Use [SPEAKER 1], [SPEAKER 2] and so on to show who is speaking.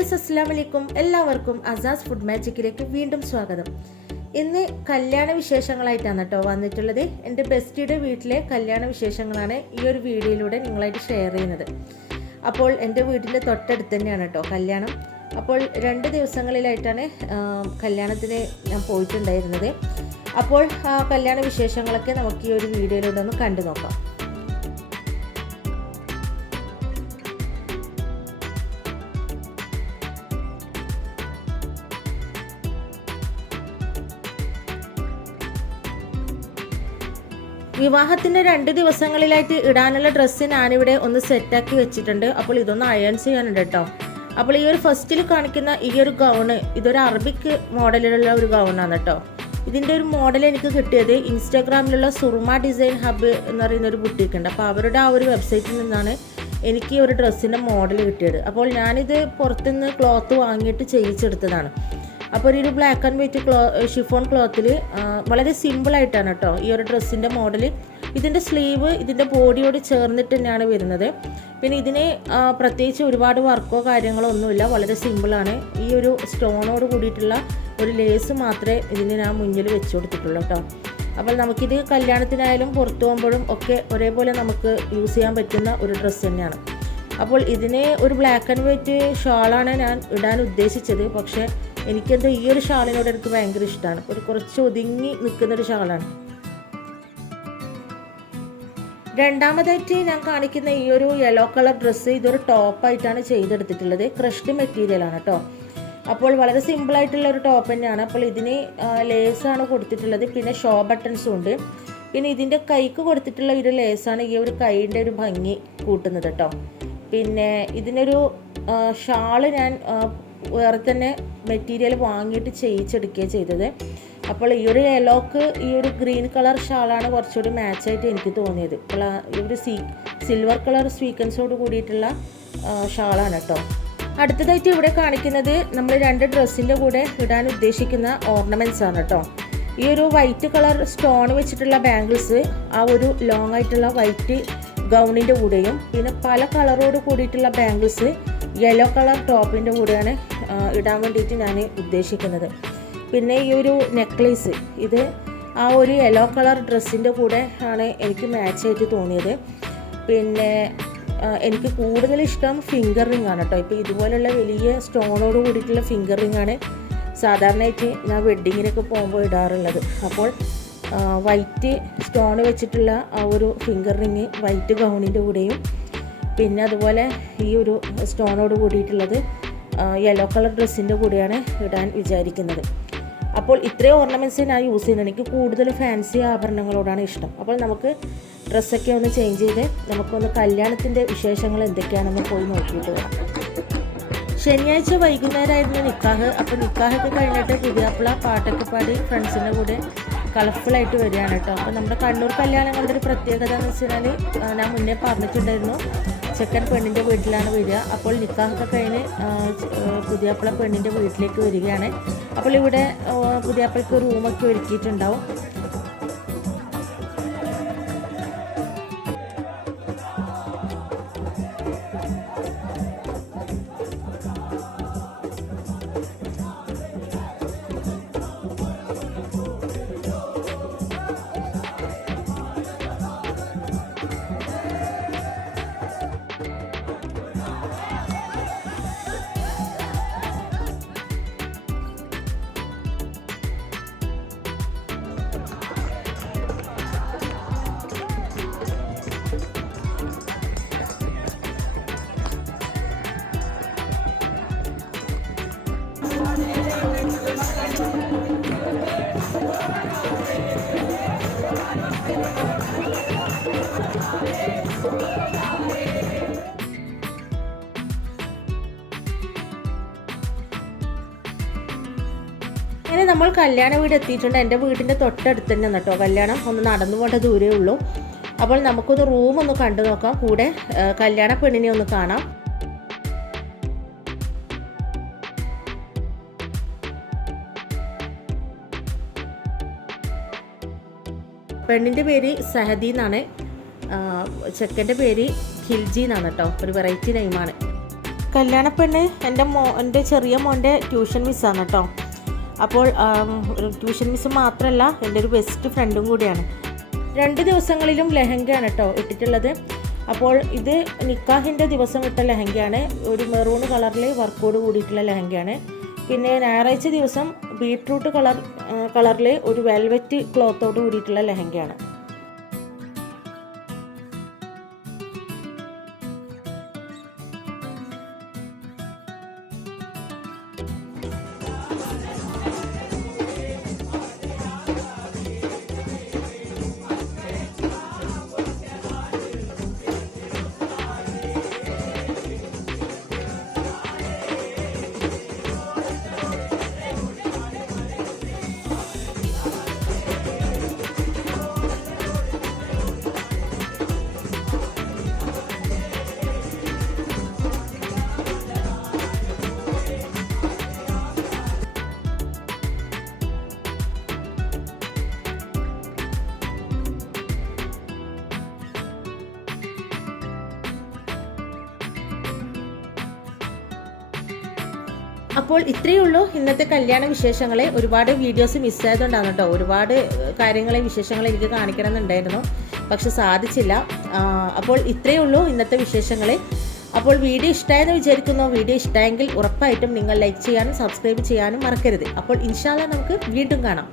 [SPEAKER 1] Dears അസ്സാം വലൈക്കും എല്ലാവർക്കും അസാസ് ഫുഡ് മാജിക്കിലേക്ക് വീണ്ടും സ്വാഗതം. ഇന്ന് കല്യാണ വിശേഷങ്ങളായിട്ടാണ് കേട്ടോ വന്നിട്ടുള്ളത്. എന്റെ ബെസ്റ്റിയുടെ വീട്ടിലെ കല്യാണ വിശേഷങ്ങളാണ് ഈ ഒരു വീഡിയോയിലൂടെ നിങ്ങളായിട്ട് ഷെയർ ചെയ്യുന്നത്. അപ്പോൾ എന്റെ വീട്ടിന്റെ തൊട്ടടുത്ത് തന്നെയാണ് കേട്ടോ കല്യാണം. അപ്പോൾ രണ്ട് ദിവസങ്ങളിലായിട്ടാണ് കല്യാണത്തിന് ഞാൻ പോയിട്ടുണ്ടായിരുന്നത്. അപ്പോൾ ആ കല്യാണ വിശേഷങ്ങളൊക്കെ നമുക്ക് ഈ ഒരു വീഡിയോയിലൂടെ ഒന്ന് കണ്ടു നോക്കാം വിവാഹത്തിന്റെ രണ്ട് ദിവസങ്ങളിലായിട്ട് ഇടാനുള്ള ഡ്രസ്സ് ഞാനിവിടെ ഒന്ന് സെറ്റാക്കി വെച്ചിട്ടുണ്ട്. അപ്പോൾ ഇതൊന്ന് അയൺ ചെയ്യാനുണ്ട് കേട്ടോ. അപ്പോൾ ഈ ഒരു ഫസ്റ്റിൽ കാണിക്കുന്ന ഈ ഒരു ഗൗണ് ഇതൊരു അറബിക് മോഡലിലുള്ള ഒരു ഗൗണാണ് കേട്ടോ. ഇതിന്റെ ഒരു മോഡൽ എനിക്ക് കിട്ടിയത് ഇൻസ്റ്റാഗ്രാമിലുള്ള സുർമ ഡിസൈൻ ഹബ്ബ് എന്ന് പറയുന്ന ഒരു ബുട്ടീക്ക് ഉണ്ട്. അപ്പോൾ അവരുടെ ആ ഒരു വെബ്സൈറ്റിൽ നിന്നാണ് എനിക്ക് ഈ ഒരു ഡ്രസ്സിന്റെ മോഡൽ കിട്ടിയത്. അപ്പോൾ ഞാനിത് പുറത്തുനിന്ന് ക്ലോത്ത് വാങ്ങിയിട്ട് ചെയ്യിച്ചെടുത്തതാണ്. അപ്പോൾ ഒരു ബ്ലാക്ക് ആൻഡ് വൈറ്റ് ക്ലോ ഷിഫോൺ ക്ലോത്തിൽ വളരെ സിമ്പിളായിട്ടാണ് കേട്ടോ ഈ ഒരു ഡ്രസ്സിന്റെ മോഡൽ ഇതിന്റെ സ്ലീവ് ഇതിന്റെ ബോഡിയോട് ചേർന്നിട്ട് തന്നെയാണ് വരുന്നത്. പിന്നെ ഇതിന് പ്രത്യേകിച്ച് ഒരുപാട് വർക്കോ കാര്യങ്ങളോ ഒന്നുമില്ല. വളരെ സിമ്പിളാണ് ഈ ഒരു സ്റ്റോണോട് കൂടിയിട്ടുള്ള ഒരു ലേസ് മാത്രമേ ഇതിന് ഞാൻ മുന്നിൽ വെച്ച് കൊടുത്തിട്ടുള്ളൂ കേട്ടോ അപ്പോൾ നമുക്കിത് കല്യാണത്തിനായാലും പുറത്തു പോകുമ്പോഴും ഒക്കെ ഒരേപോലെ നമുക്ക് യൂസ് ചെയ്യാൻ പറ്റുന്ന ഒരു ഡ്രസ്സ് തന്നെയാണ്. അപ്പോൾ ഇതിന് ഒരു ബ്ലാക്ക് ആൻഡ് വൈറ്റ് ഷാളാണ് ഞാൻ ഇടാൻ ഉദ്ദേശിച്ചത്. പക്ഷേ എനിക്കെന്തോ ഈ ഒരു ഷാളിനോട് എനിക്ക് ഭയങ്കര ഇഷ്ടമാണ് ഒരു കുറച്ച് ഒതുങ്ങി നിൽക്കുന്ന ഒരു ഷാളാണ്. രണ്ടാമതായിട്ട് ഞാൻ കാണിക്കുന്ന ഈ ഒരു യെല്ലോ കളർ ഡ്രസ്സ് ഇതൊരു ടോപ്പായിട്ടാണ് ചെയ്തെടുത്തിട്ടുള്ളത്. ക്രഷ്ഡ് മെറ്റീരിയലാണ് കേട്ടോ അപ്പോൾ വളരെ സിമ്പിളായിട്ടുള്ള ഒരു ടോപ്പ് തന്നെയാണ്. അപ്പോൾ ഇതിന് ലേസാണ് കൊടുത്തിട്ടുള്ളത്. പിന്നെ ഷോ ബട്ടൺസും ഉണ്ട്. പിന്നെ ഇതിന്റെ കൈക്ക് കൊടുത്തിട്ടുള്ള ഒരു ലേസാണ് ഈ ഒരു കൈയിന്റെ ഒരു ഭംഗി കൂട്ടുന്നത് കേട്ടോ പിന്നെ ഇതിനൊരു ഷാൾ ഞാൻ വേറെ തന്നെ മെറ്റീരിയൽ വാങ്ങിയിട്ട് ചെയ്യിച്ചെടുക്കുകയാണ് ചെയ്തത്. അപ്പോൾ ഈ ഒരു യെല്ലോക്ക് ഈ ഒരു ഗ്രീൻ കളർ ഷാളാണ് കുറച്ചുകൂടി മാച്ചായിട്ട് എനിക്ക് തോന്നിയത്. ഇപ്പോൾ ഈ ഒരു സീ സിൽവർ കളർ സ്വീക്കൻസോട് കൂടിയിട്ടുള്ള ഷാളാണ് കേട്ടോ. അടുത്തതായിട്ട് ഇവിടെ കാണിക്കുന്നത് നമ്മൾ രണ്ട് ഡ്രസ്സിന്റെ കൂടെ ഇടാൻ ഉദ്ദേശിക്കുന്ന ഓർണമെന്റ്സ് ആണ് കേട്ടോ. ഈ ഒരു വൈറ്റ് കളർ സ്റ്റോൺ വെച്ചിട്ടുള്ള ബാംഗിൾസ് ആ ഒരു ലോങ് ആയിട്ടുള്ള വൈറ്റ് ഗൗണിന്റെ കൂടെയും പിന്നെ പല കളറോട് കൂടിയിട്ടുള്ള ബാംഗിൾസ് യെല്ലോ കളർ ടോപ്പിന്റെ കൂടെയാണ് ഇടാൻ വേണ്ടിയിട്ട് ഞാൻ ഉദ്ദേശിക്കുന്നത്. പിന്നെ ഈ ഒരു നെക്ലേസ് ഇത് ആ ഒരു യെല്ലോ കളർ ഡ്രസ്സിന്റെ കൂടെ ആണ് എനിക്ക് മാച്ച് ആയിട്ട് തോന്നിയത്. പിന്നെ എനിക്ക് കൂടുതൽ ഇഷ്ടം ഫിംഗർ റിംഗ് ആണ് കേട്ടോ ഇപ്പോൾ ഇതുപോലുള്ള വലിയ സ്റ്റോണോട് കൂടിയിട്ടുള്ള ഫിംഗർ റിംഗ് ആണ് സാധാരണയായിട്ട് ഞാൻ വെഡ്ഡിങ്ങിനൊക്കെ പോകുമ്പോൾ ഇടാറുള്ളത്. അപ്പോൾ വൈറ്റ് സ്റ്റോൺ വെച്ചിട്ടുള്ള ആ ഒരു ഫിംഗർ റിങ് വൈറ്റ് ഗൗണിന്റെ കൂടെയും പിന്നെ അതുപോലെ ഈ ഒരു സ്റ്റോണോട് കൂടിയിട്ടുള്ളത് യെല്ലോ കളർ ഡ്രസ്സിന്റെ കൂടെയാണ് ഇടാൻ വിചാരിക്കുന്നത്. അപ്പോൾ ഇത്രയും ഓർണമെന്റ്സ് ഞാൻ യൂസ് ചെയ്യുന്നത്. എനിക്ക് കൂടുതൽ ഫാൻസി ആഭരണങ്ങളോടാണ് ഇഷ്ടം. അപ്പോൾ നമുക്ക് ഡ്രസ്സൊക്കെ ഒന്ന് ചേഞ്ച് ചെയ്ത് നമുക്കൊന്ന് കല്യാണത്തിന്റെ വിശേഷങ്ങൾ എന്തൊക്കെയാണെന്ന് പോയി നോക്കിയിട്ട് വരാം. ശനിയാഴ്ച വൈകുന്നേരമായിരുന്നു നിക്കാഹ്. അപ്പോൾ നിക്കാഹൊക്കെ കഴിഞ്ഞിട്ട് പുതിയാപ്പിള പാട്ടൊക്കെ പാടി ഫ്രണ്ട്സിന്റെ കൂടെ കളർഫുള്ളായിട്ട് വരികയാണ് കേട്ടോ. അപ്പോൾ നമ്മുടെ കണ്ണൂർ കല്യാണങ്ങളുടെ ഒരു പ്രത്യേകത എന്ന് വെച്ചാൽ ഞാൻ മുന്നേ പറഞ്ഞിട്ടുണ്ടായിരുന്നു. ചെക്കൻ പെണ്ണിന്റെ വീട്ടിലാണ് വരിക. അപ്പോൾ നിക്കാഹൊക്കെ കഴിഞ്ഞ് പുതിയാപ്പിള പെണ്ണിന്റെ വീട്ടിലേക്ക് വരികയാണ്. അപ്പോൾ ഇവിടെ പുതിയാപ്പിളക്ക് റൂമൊക്കെ ഒരുക്കിയിട്ടുണ്ടാവും. നമ്മൾ കല്യാണ വീട് എത്തിയിട്ടുണ്ട്. എന്റെ വീടിന്റെ തൊട്ടടുത്ത് തന്നെ കേട്ടോ. കല്യാണം ഒന്ന് നടന്നു പോകേണ്ട ദൂരേ ഉള്ളൂ. അപ്പോൾ നമുക്കൊന്ന് റൂം ഒന്ന് കണ്ടു നോക്കാം. കൂടെ കല്യാണ പെണ്ണിനെ ഒന്ന് കാണാം. പെണ്ണിന്റെ പേര് സഹദി എന്നാണ്. ചെക്കന്റെ പേര് ഖിൽജി എന്നാണ് കേട്ടോ. ഒരു വെറൈറ്റി നെയിമാണ്. കല്യാണ പെണ്ണ് എന്റെ മോ എന്റെ ചെറിയ മോന്റെ ട്യൂഷൻ മിസ്സാണ് കേട്ടോ. അപ്പോൾ ട്യൂഷൻ മിസ് മാത്രമല്ല എന്റെ ഒരു ബെസ്റ്റ് ഫ്രണ്ടും കൂടിയാണ്. രണ്ട് ദിവസങ്ങളിലും ലെഹങ്കയാണ് കേട്ടോ ഇട്ടിട്ടുള്ളത്. അപ്പോൾ ഇത് നിക്കാഹിന്റെ ദിവസം ഇട്ട ലെഹങ്കയാണ്. ഒരു മെറൂൺ കളറിൽ വർക്കോട് കൂടിയിട്ടുള്ള ലെഹങ്കയാണ്. പിന്നെ ഞായറാഴ്ച ദിവസം ബീട്രൂട്ട് കളർ കളറിൽ ഒരു വെൽവെറ്റ് ക്ലോത്തോട് കൂടിയിട്ടുള്ള ലെഹങ്കയാണ്. അപ്പോൾ ഇത്രയേ ഉള്ളൂ ഇന്നത്തെ കല്യാണ വിശേഷങ്ങളെ. ഒരുപാട് വീഡിയോസ് മിസ്സായതുകൊണ്ടാണ് കേട്ടോ ഒരുപാട് കാര്യങ്ങളെ വിശേഷങ്ങളെ എനിക്ക് കാണിക്കണം എന്നുണ്ടായിരുന്നു പക്ഷെ സാധിച്ചില്ല. അപ്പോൾ ഇത്രയേ ഉള്ളൂ ഇന്നത്തെ വിശേഷങ്ങളെ. അപ്പോൾ വീഡിയോ ഇഷ്ടമായെന്ന് വിചാരിക്കുന്നു. വീഡിയോ ഇഷ്ടമായെങ്കിൽ ഉറപ്പായിട്ടും നിങ്ങൾ ലൈക്ക് ചെയ്യാനും സബ്സ്ക്രൈബ് ചെയ്യാനും മറക്കരുത്. അപ്പോൾ ഇൻഷാല്ല നമുക്ക് വീണ്ടും കാണാം.